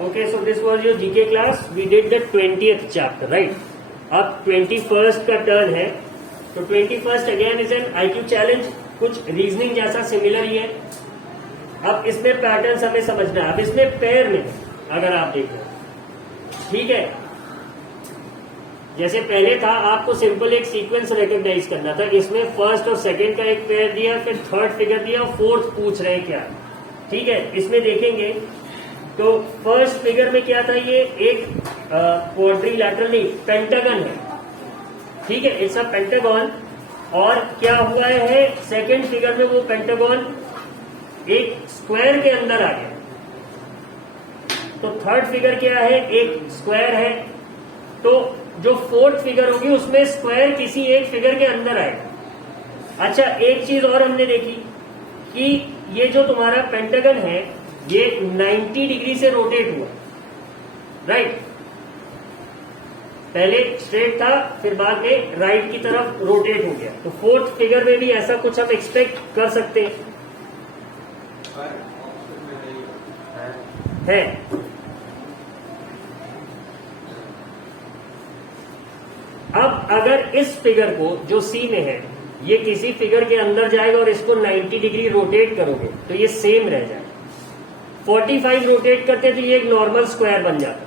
Okay, so this was your GK class. We did the 20th chapter, right? अब 21st का turn है, तो 21st again is an IQ challenge, कुछ reasoning जैसा similar ही है. अब इसमें पैटर्न हमें समझना है. अब इसमें पेयर में अगर आप देखें, ठीक है, जैसे पहले था आपको सिंपल एक सीक्वेंस रिकॉग्नाइज करना था. इसमें फर्स्ट और सेकंड का एक पेयर दिया, फिर थर्ड फिगर दिया, फोर्थ पूछ रहे हैं क्या. ठीक है, इसमें देखेंगे तो फर्स्ट फिगर में क्या था, ये एक क्वाड्रिलैटरल नहीं, पेंटागन है. ठीक है, इट्स अ पेंटागन. और क्या हुआ है सेकंड फिगर में, वो पेंटागन एक स्क्वायर के अंदर आ गया. तो थर्ड फिगर क्या है, एक स्क्वायर है. तो जो फोर्थ फिगर होगी उसमें स्क्वायर किसी एक फिगर के अंदर आएगा. अच्छा, एक चीज और हमने देखी कि ये जो तुम्हारा पेंटागन है ये 90 डिग्री से रोटेट हुआ, राइट. पहले स्ट्रेट था, फिर बाद में राइट की तरफ रोटेट हो गया. तो फोर्थ फिगर में भी ऐसा कुछ हम एक्सपेक्ट कर सकते हैं. अब अगर इस फिगर को जो सी में है ये किसी फिगर के अंदर जाएगा और इसको 90 डिग्री रोटेट करोगे तो ये सेम रह जाएगा. 45 रोटेट करते तो ये एक नॉर्मल स्क्वायर बन जाता,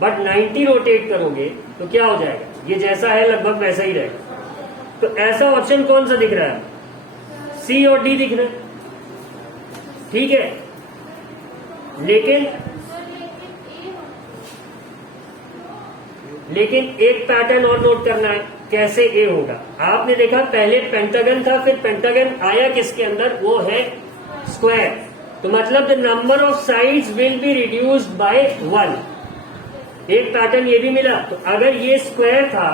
बट 90 रोटेट करोगे तो क्या हो जाएगा, ये जैसा है लगभग वैसा ही रहेगा. तो ऐसा ऑप्शन कौन सा दिख रहा है, सी और डी दिख रहे हैं. ठीक है, लेकिन एक पैटर्न और नोट करना है, कैसे ए होगा. आपने देखा पहले पेंटागन था, फिर पेंटागन आया किसके अंदर, वो है स्क्वायर. तो मतलब the number of sides will be reduced by 1. एक पैटर्न ये भी मिला. तो अगर ये स्क्वायर था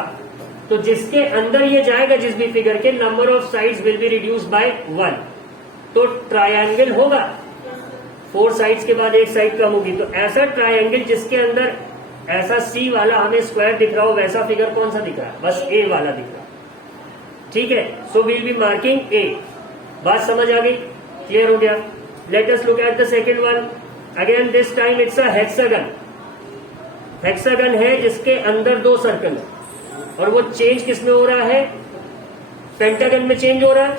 तो जिसके अंदर ये जाएगा जिस भी फिगर के, number of sides will be reduced by 1. तो ट्रायंगल होगा, 4 साइड्स के बाद एक साइड कम होगी. तो ऐसा ट्रायंगल जिसके अंदर ऐसा सी वाला हमें स्क्वायर दिख रहा हो, वैसा फिगर कौन सा दिख रहा है, बस ए वाला दिख रहा है. ठीक है, सो वील बी मार्किंग ए. बात समझ आ गई, क्लियर हो गया. Late us look at the second one. Again this time it's a hexagon. Hexagon है जिसके अंदर 2 सर्कल है, और वो चेंज किसमें हो रहा है, पेंटागन में चेंज हो रहा है.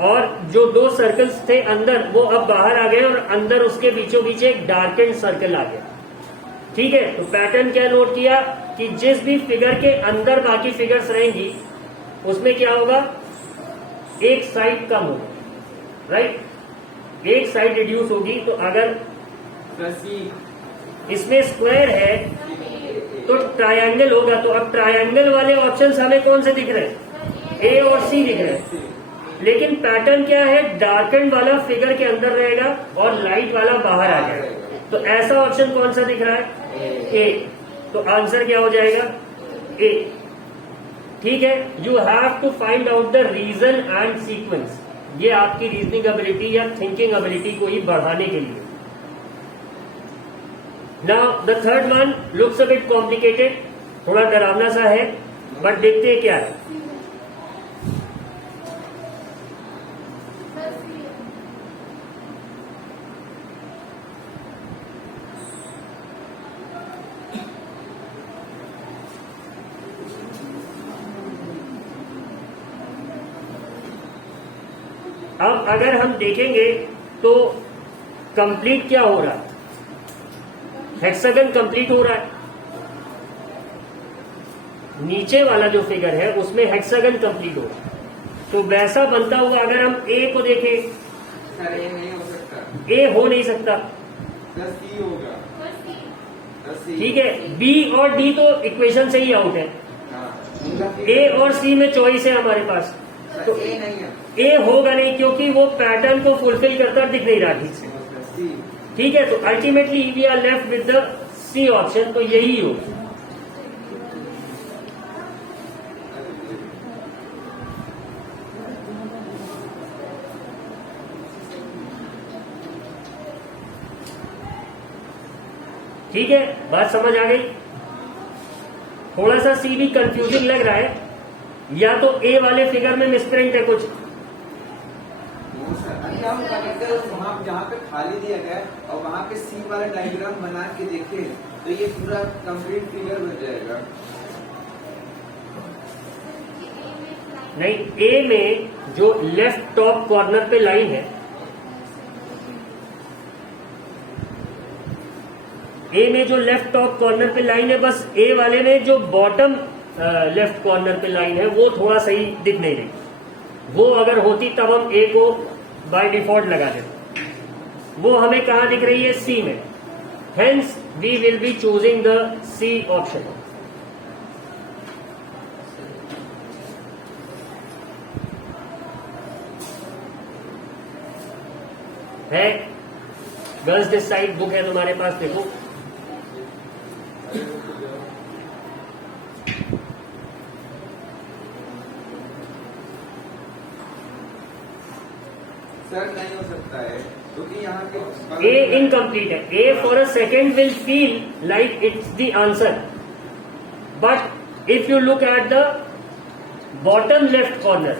और जो 2 सर्कल्स थे अंदर वो अब बाहर आ गए, और अंदर उसके बीचों बीच एक डार्केंड सर्कल आ गया. ठीक है, तो पैटर्न क्या नोट किया कि जिस भी फिगर के अंदर बाकी फिगर्स रहेंगी उसमें क्या होगा, एक साइड कम होगा, राइट. एक साइड रिड्यूस होगी. तो अगर इसमें स्क्वायर है तो ट्रायंगल होगा. तो अब ट्रायंगल वाले ऑप्शंस हमें कौन से दिख रहे हैं, ए और सी दिख रहे हैं. लेकिन पैटर्न क्या है, डार्केंड वाला फिगर के अंदर रहेगा और लाइट वाला बाहर आ जाएगा. तो ऐसा ऑप्शन कौन सा दिख रहा है, ए. तो आंसर क्या हो जाएगा, ए. ठीक है, you have to find out the reason and sequence. ये आपकी रीजनिंग एबिलिटी या थिंकिंग एबिलिटी को ही बढ़ाने के लिए. Now the third one looks a bit complicated, थोड़ा डरावना सा है, बट देखते हैं क्या है. अब अगर हम देखेंगे तो कंप्लीट क्या हो रहा है, हेक्सागन कंप्लीट हो रहा है. नीचे वाला जो फिगर है उसमें हेक्सागन कंप्लीट हो रहा है. तो वैसा बनता हुआ अगर हम ए को देखें, ए नहीं हो सकता, ए हो नहीं सकता. सी होगा. ठीक है, बी और डी तो इक्वेशन से ही आउट है. ए और सी में चॉइस है हमारे पास. तो ए नहीं है, ए होगा नहीं, क्योंकि वो पैटर्न को फुलफिल करता दिख नहीं रहा ठीक से. ठीक है, तो ultimately we are left with the C option. तो यही होगा. ठीक है, बात समझ आ गई. थोड़ा सा सी भी कंफ्यूजिंग लग रहा है, या तो ए वाले फिगर में मिसप्रिंट है कुछ. हम केमिकल वहाँ यहाँ पे खाली दिया गया है और वहाँ पे सी वाला डायग्राम बना के देखें तो ये पूरा कंप्लीट फिगर बन जाएगा। नहीं, ए में जो लेफ्ट टॉप कॉर्नर पे लाइन है, ए में जो लेफ्ट टॉप कॉर्नर पे लाइन है, बस ए वाले में जो बॉटम लेफ्ट कॉर्नर पे लाइन है वो थोड़ा सही दिख नहीं रही। वो अगर होती तब हम ए को बाय डिफॉल्ट लगा देते। वो हमें कहां दिख रही है? सी में। Hence we will be choosing the C option. है गर्ल्स दिस साइड बुक है तुम्हारे पास, देखो। सर नहीं हो सकता है क्योंकि यहाँ के ए इनकम्प्लीट है। A for a second will feel like it's the answer, but if you look at the bottom left corner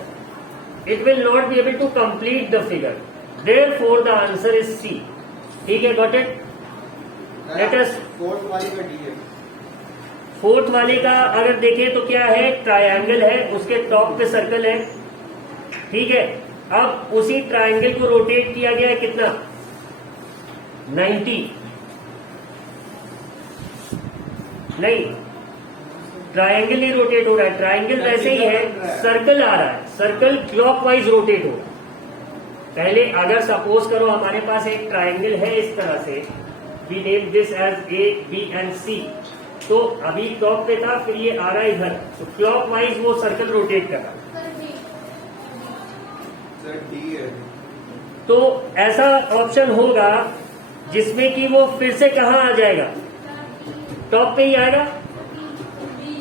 it will not be able to complete the figure. Therefore, the answer is C. ठीक है, got it? Let us fourth वाली का D है। Fourth वाले का अगर देखें तो क्या है? ट्रायंगल है, उसके टॉप पे सर्कल है। ठीक है, अब उसी ट्रायंगल को रोटेट किया गया है कितना? 90। नहीं, ट्रायंगल ही रोटेट हो रहा है। ट्रायंगल वैसे ही है, सर्कल आ रहा है, सर्कल क्लॉकवाइज रोटेट हो रहा है। पहले अगर सपोज करो हमारे पास एक ट्रायंगल है इस तरह से, we name this as A B and C, तो अभी टॉप पे था, फिर ये आ रहा है इधर, तो क्लॉकवाइज वो सर्कल रोटेट कर रहा है। सर डी है। तो ऐसा ऑप्शन होगा जिसमें कि वो फिर से कहाँ आ जाएगा? टॉप पे ही आएगा।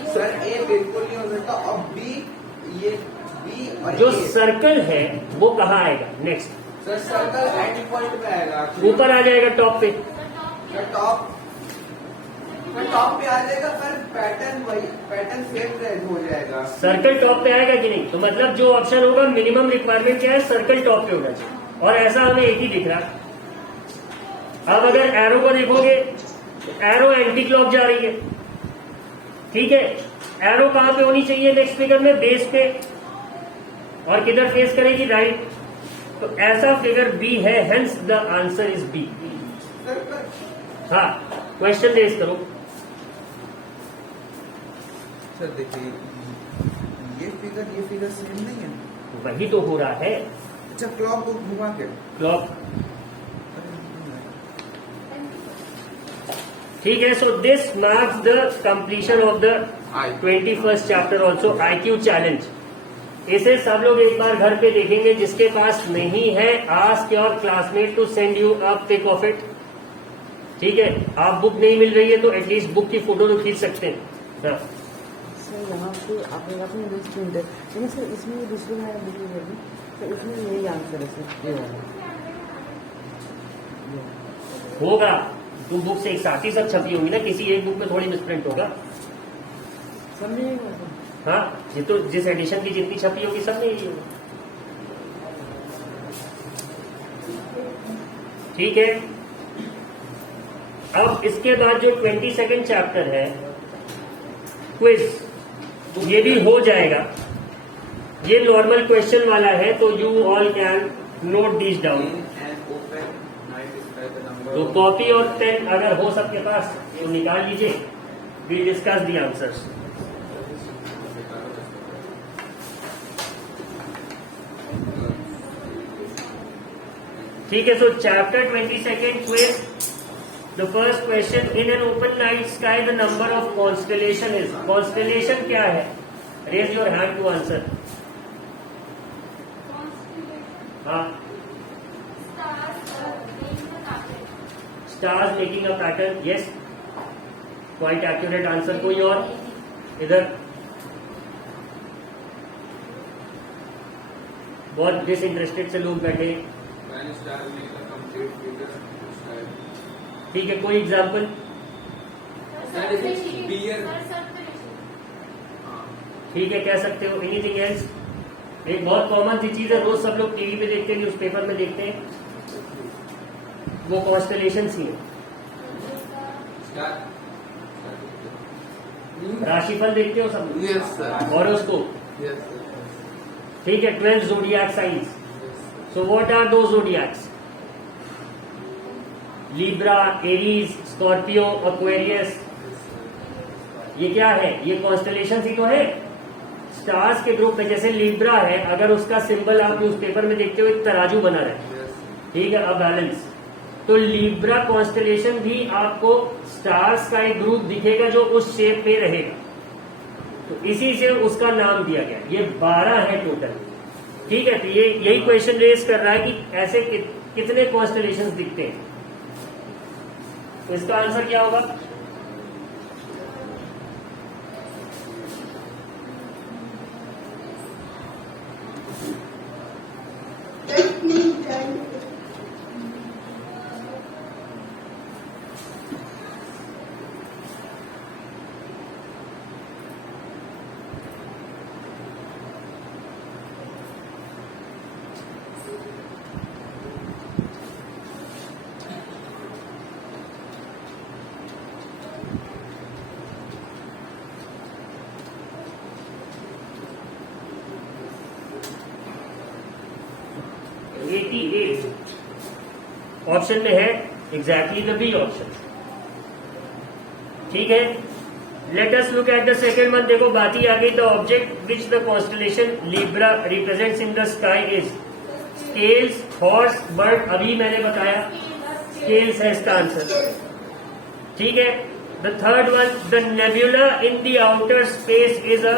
सर ए बिल्कुल नहीं हो सकता। अब बी, ये बी और जो A। सर्कल है वो कहाँ आएगा next? Sir circle and point पे आएगा। ऊपर आ जाएगा टॉप पे। टॉप पे आ जाएगा, पर पैटर्न वही, पैटर्न सेम हो जाएगा। सर्कल टॉप पे आएगा कि नहीं? तो मतलब जो ऑप्शन होगा, मिनिमम रिक्वायरमेंट क्या है? सर्कल टॉप पे होना चाहिए, और ऐसा हमें एक ही दिख रहा। अब अगर एरो को देखोगे, एरो एंटी क्लॉक जा रही है। ठीक है, एरो कहां पे होनी चाहिए नेक्स्ट फिगर में? बेस पे, और किधर फेस करेगी? राइट। तो ऐसा फिगर बी है, hence the answer is B. हाँ, क्वेश्चन रेज करो। सर देखिए, ये फिगर सेम नहीं है। वही तो हो रहा है। अच्छा, क्लॉक को घुमा के क्लॉक। ठीक है, so this marks the completion of the 21st chapter also, IQ challenge. इसे सब लोग एक बार घर पे देखेंगे। जिसके पास नहीं है, ask your classmate to send you a pic of it. ठीक है, आप बुक नहीं मिल रही है तो एटलीस्ट बुक की फोटो तो खींच सकते हैं। हाँ सर, यहाँ पे आपके पास में लिस्ट प्रिंट है, लेकिन सर इसमें दूसरे में बिल्कुल कर दी, तो इसमें यही आंसर है सर, ये वाला होगा। दो बुक से एक साथ ही सब छपी होंगी ना, किसी एक बुक में थोड़ी मिसप्रिंट होगा। सब नहीं होगा सर। हाँ, ये तो जिस एडिशन की जितनी छपी होगी सब में यही होगा। ठीक है, अब इसके बाद जो 22nd चैप्टर है, क्विज, ये भी हो जाएगा। ये नॉर्मल क्वेश्चन वाला है, तो you all can note this down. तो कॉपी और पेन अगर हो सबके पास तो निकाल लीजिए। We discuss the answers. ठीक है, so chapter 22nd quiz. The first question, in an open night sky the number of constellation is. Constellation क्या है? Raise your hand to answer. हाँ, stars making a pattern, yes, quite accurate answer. कोई और? इधर बहुत disinterested से लोग बैठे। ठीक है, कोई एग्जाम्पल? ठीक है, कह सकते हो। Anything else? एक बहुत कॉमन सी चीज है, रोज सब लोग टीवी पे देखते हैं, न्यूज़पेपर में देखते हैं। वो कॉन्स्टलेशन ही है। राशिफल देखते हो सब? Yes sir. Horoscope, yes sir. ठीक है, 12 zodiac signs. So what are those zodiacs? Libra, Aries, Scorpio, Aquarius. ये क्या है? ये कॉन्स्टलेशन ही तो है, स्टार्स के ग्रुप में। जैसे लिब्रा है, अगर उसका सिंबल आप न्यूज़पेपर में देखते हो एक तराजू बना रहे, ठीक है, अ बैलेंस। तो लिब्रा कॉन्स्टलेशन भी आपको स्टार्स का एक ग्रुप दिखेगा जो उस शेप में रहेगा, तो इसी से उसका नाम दिया गया। ये 12 है टोटल, ठीक है। तो ये यही क्वेश्चन रेज कर रहा है कि ऐसे कितने कॉन्स्टलेशंस दिखते हैं। तो इसका आंसर क्या होगा? ऑप्शन में है एग्जैक्टली द बी ऑप्शन, ठीक है। Let us look at the second one. देखो बात ही आ गई। The object which the constellation Libra represents in the sky is scales, horse, bird. अभी मैंने बताया स्केल्स है इसका आंसर, ठीक है। The third one, the nebula in the outer space is a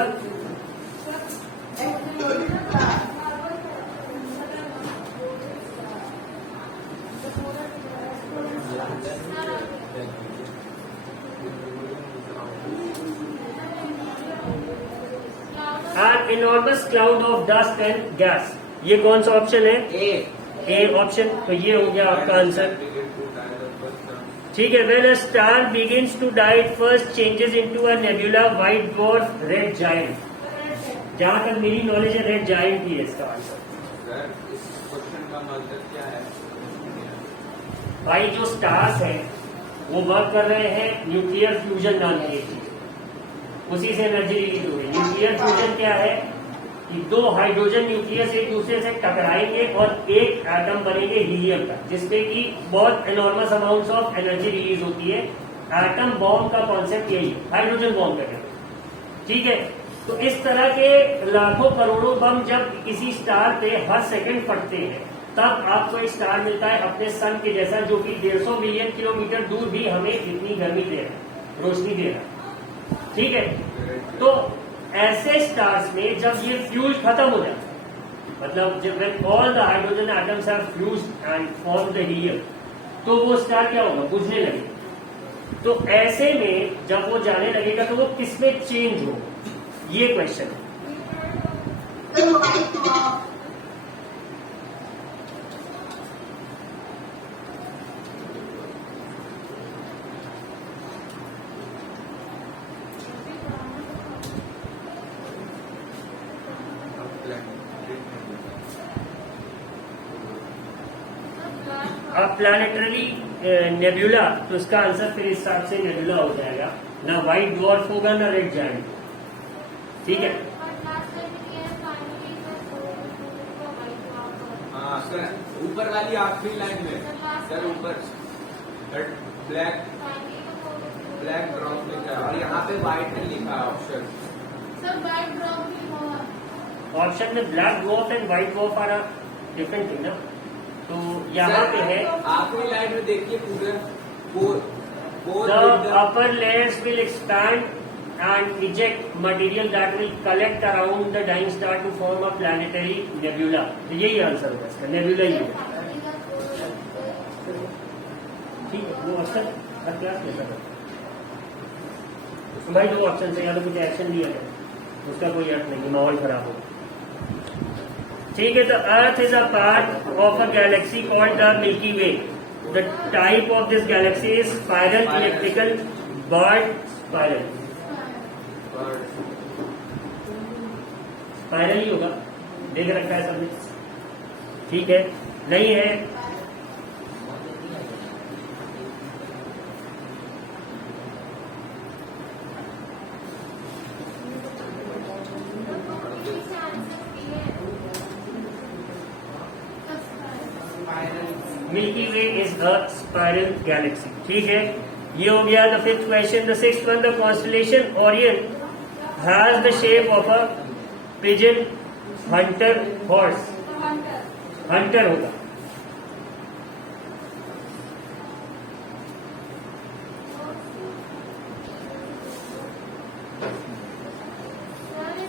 enormous cloud of dust and gas। ये कौन सा ऑप्शन है? A option. तो ये हो गया आपका आंसर, ठीक है। When a star begins to die, it first changes into a nebula, white dwarf, red giant। जहां तक मेरी नॉलेज है रेड जायंट ही है इसका आंसर। इस क्वेश्चन का मतलब क्या है? भाई जो स्टार्स हैं वो वर्क कर रहे हैं न्यूक्लियर फ्यूजन नाम की चीज, उसी से एनर्जी रिलीज हो रही है। न्यूक्लियर फ्यूजन क्या है कि दो हाइड्रोजन न्यूक्लियस एक दूसरे से टकराएंगे और एक एटम बनेंगे हीलियम का, जिसमें कि बहुत enormous amounts of energy release होती है। एटम बॉम्ब का कॉन्सेप्ट यही है, हाइड्रोजन बॉम्ब का कहते हैं, ठीक है। तो इस तरह के लाखों करोड़ों बम जब किसी स्टार पे हर सेकंड फटते हैं, तब आपको एक स्टार मिलता है अपने सन के जैसा, जो कि 150 मिलियन किलोमीटर दूर भी हमें इतनी गर्मी दे रहा है, रोशनी दे रहा है, ठीक है। तो ऐसे स्टार्स में जब ये फ्यूज खत्म हो जाता है, मतलब जब when all the hydrogen atoms have fused and formed the helium, तो वो स्टार क्या होगा? बुझने लगेगा। तो ऐसे में जब वो जाने लगेगा तो वो किसमें चेंज होगा, ये क्वेश्चन है। अब प्लैनेटरी नेबुला, तो इसका आंसर फिर इस हिसाब से नेबुला हो जाएगा, ना व्हाइट ड्वार्फ होगा ना रेड जायंट, ठीक है। हाँ सर, ऊपर वाली आखिरी लाइन में सर, ऊपर ब्लैक ड्रॉप लिखा है और यहाँ पे व्हाइट में लिखा है option. Sir white drop option में black dwarf and white dwarf are different thing ना। तो यहाँ पे है आखिरी लाइन में देखिए पूरे the upper layers will expand and eject material that will collect around the dying star to form a planetary nebula। तो यही आंसर होगा इसका, नेबुला ही होगा, ठीक है। वो ऑप्शन हर क्लास में कर भाई, दो ऑप्शन से या तो कुछ एक्शन लिया जाए, उसका कोई अर्थ नहीं, माहौल खराब होगा, ठीक है। तो Earth is a part of a galaxy called the Milky Way. The type of this galaxy is spiral, electrical, bird, spiral. Spiral ही होगा, देख रखा है सबने, ठीक है। नहीं है Milky Way is a spiral galaxy. ठीक है, ये हो गया the fifth question. The sixth one, the constellation Orion has the shape of a pigeon, hunter, horse. Hunter होगा।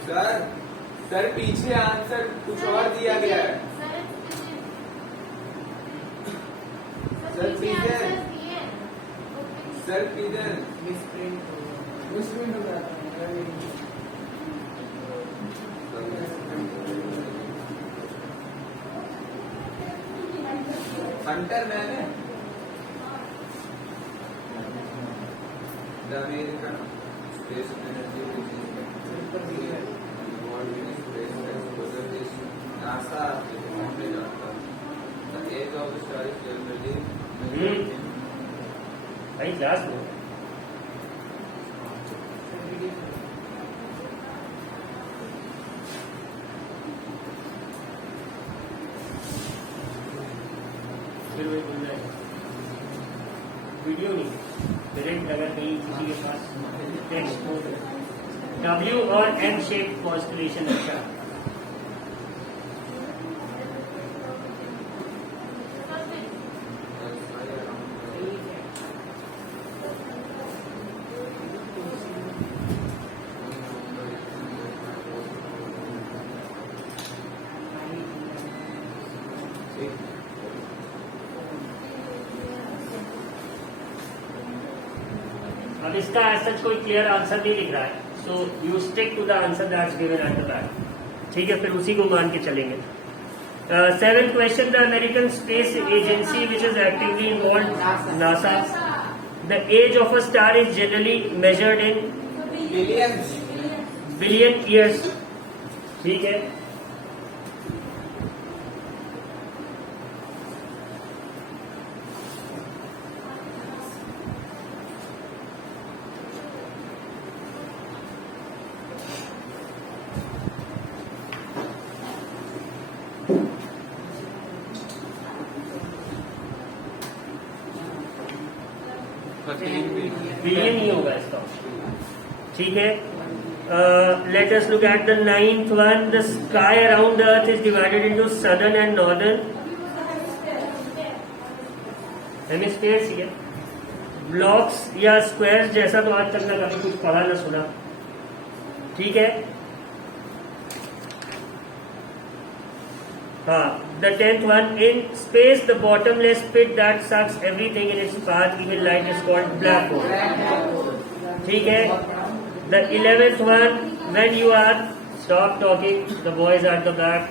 सर सर पीछे आंसर कुछ और दिया गया है। Sir pigeon, sir pigeon misprint हो जाता है। हंटर मैन है। The American space energy NASA में जाता the age of the star is generally भाई क्लास में फिर वही बोल रहा है वीडियो नहीं डायरेक्ट अगर कहीं किसी के पास टेक्स्ट हो W और M शेप कॉन्स्टलेशन अच्छा। अब इसका ऐसा कोई क्लियर आंसर नहीं दिख रहा है, so you stick to the answer that's given at the back. ठीक है, फिर उसी को मान के चलेंगे। Seventh question, the American space agency which is actively involve NASA, the age of a star is generally measured in billion years. ठीक है, बिलियन ही होगा इसका। ठीक है, let us look at the ninth one, the sky around the earth is divided into southern and northern hemispheres. ही है blocks या स्क्वायर्स जैसा तो आज तक ना कभी कुछ पढ़ा ना सुना। ठीक है, हाँ, the tenth one, in space the bottomless pit that sucks everything in its path even light is called black hole. ठीक है, the 11th one, when you are stop talking the boys at the back.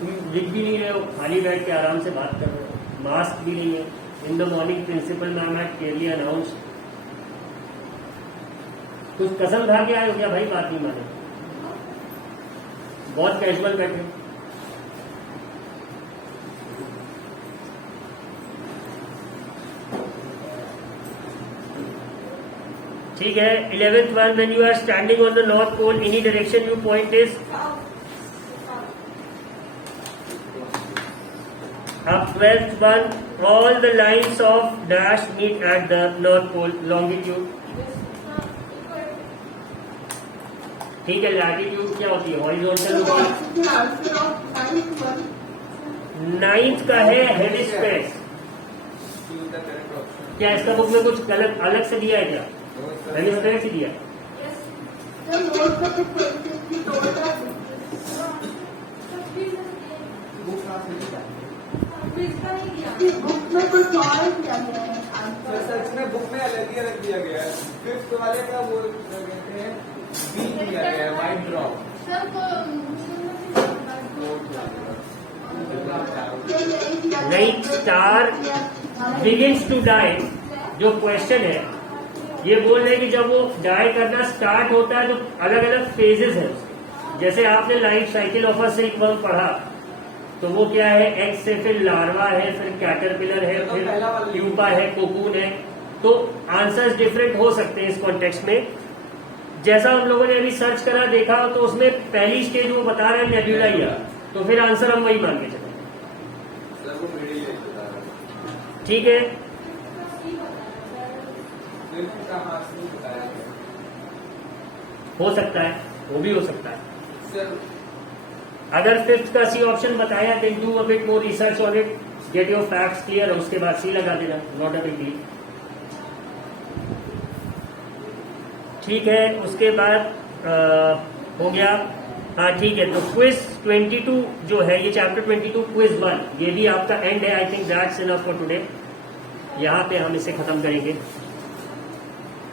तुम लिख भी नहीं रहे हो, खाली बैठ के आराम से बात कर रहे हो, मास्क भी नहीं है। In the morning principal ma'am had clearly announced. कुछ कसम खा के आए हो क्या भाई? बात नहीं माने, बहुत कैजुअल बैठे। ठीक है, 11th one, when you are standing on the north pole any direction you point is up. 12th one, all the lines of dash meet at the north pole longitude. ठीक है, लैटिट्यूड क्या होती है? Horizontal होती है। 9th का है hemispheres. क्या इसका बुक में कुछ गलत अलग से दिया है क्या? हेमिस्फीयर्स ही दिया। सच में बुक में अलग ही अलग दिया गया है। 5th वाले का वो कहते हैं बी दिया गया है, वाइट ड्रॉप। नहीं, स्टार बिगिंस टू डाई जो क्वेश्चन है ये बोल रहे हैं कि जब वो डाई करना स्टार्ट होता है तो अलग अलग फेजेस है उसके। जैसे आपने life cycle of a silkworm पढ़ा तो वो क्या है, एग से फिर लार्वा है, फिर कैटरपिलर है, फिर प्यूपा है, कोकून है। तो आंसर्स डिफरेंट हो सकते हैं इस कॉन्टेक्स्ट में। जैसा हम लोगों ने अभी सर्च करा देखा तो उसमें पहली स्टेज वो बता रहे हैं नेब्यूला ही है, तो फिर आंसर हम वही मान के चलेंगे। सर वो मिडिल एज बता रहा ठीक है, फिफ्थ का मार्क्स नहीं बताया गया। हो सकता है, वो भी हो सकता है। सर अगर फिफ्थ का सी ऑप्शन बताया then do a bit more research on it, get your facts clear, और उसके बाद सी लगा देना, नॉट अ बिग डील। ठीक है, उसके बाद हो गया। हाँ ठीक है, तो क्विज 22 जो है, ये चैप्टर 22 क्विज 1 ये भी आपका एंड है। I think that's enough for today. यहाँ पे हम इसे खत्म करेंगे।